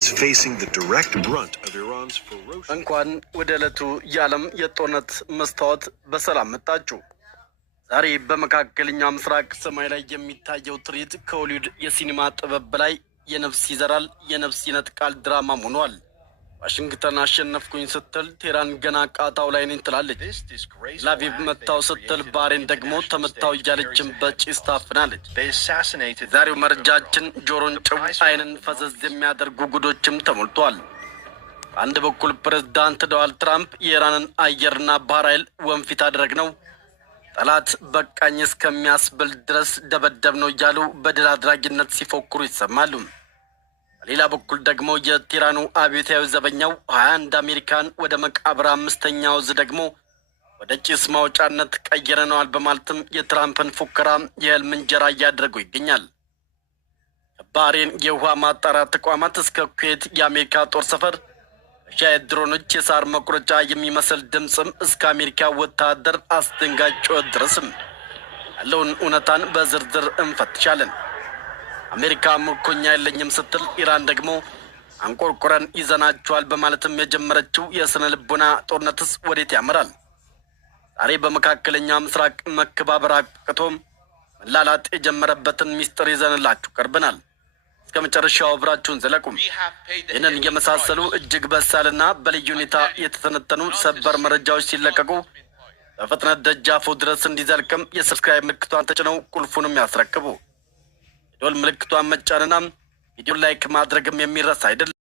facing the direct brunt of Iran's ferocious እንኳን ወደ ዕለቱ የዓለም የጦርነት መስታወት በሰላም መጣችሁ። ዛሬ በመካከለኛው ምስራቅ ሰማይ ላይ የሚታየው ትርኢት ከሆሊውድ የሲኒማ ጥበብ በላይ የነፍስ ይዘራል፣ የነፍስ ይነጥቃል ድራማ ሆኗል። ዋሽንግተን አሸነፍኩኝ ስትል ቴህራን ገና ቃታው ላይ ነኝ ትላለች። ላቪቭ መታው ስትል ባህሬን ደግሞ ተመታው እያለችም በጭስ ታፍናለች። ዛሬው መረጃችን ጆሮን ጭው አይንን ፈዘዝ የሚያደርጉ ጉዶችም ተሞልቷል። በአንድ በኩል ፕሬዝዳንት ዶናልድ ትራምፕ የኢራንን አየርና ባህር ኃይል ወንፊት አደረግነው፣ ጠላት በቃኝ እስከሚያስብል ድረስ ደበደብ ነው እያሉ በድል አድራጊነት ሲፎክሩ ይሰማሉ። በሌላ በኩል ደግሞ የቴህራኑ አብዮታዊ ዘበኛው 21 አሜሪካን ወደ መቃብር፣ አምስተኛው እዝ ደግሞ ወደ ጭስ ማውጫነት ቀይረነዋል በማለትም የትራምፕን ፉከራ የህልም እንጀራ እያደረገው ይገኛል። ከባህሬን የውሃ ማጣሪያ ተቋማት እስከ ኩዌት የአሜሪካ ጦር ሰፈር ሻይድ ድሮኖች የሳር መቁረጫ የሚመስል ድምፅም እስከ አሜሪካ ወታደር አስደንጋጭ ጩኸት ድረስም ያለውን እውነታን በዝርዝር እንፈትሻለን። አሜሪካ ምርኮኛ የለኝም ስትል ኢራን ደግሞ አንቆርቆረን ይዘናቸዋል በማለትም የጀመረችው የስነ ልቦና ጦርነትስ ወዴት ያመራል? ዛሬ በመካከለኛ ምስራቅ መከባበር አቅቶም መላላጥ የጀመረበትን ሚስጥር ይዘንላችሁ ቀርበናል። እስከ መጨረሻው አብራችሁን ዘለቁም። ይህንን የመሳሰሉ እጅግ በሳልና በልዩ ሁኔታ የተተነተኑ ሰበር መረጃዎች ሲለቀቁ በፍጥነት ደጃፉ ድረስ እንዲዘልቅም የሰብስክራይብ ምልክቷን ተጭነው ቁልፉንም ያስረክቡ። የደወል ምልክቷን መጫንና ቪዲዮ ላይክ ማድረግም የሚረሳ አይደለም።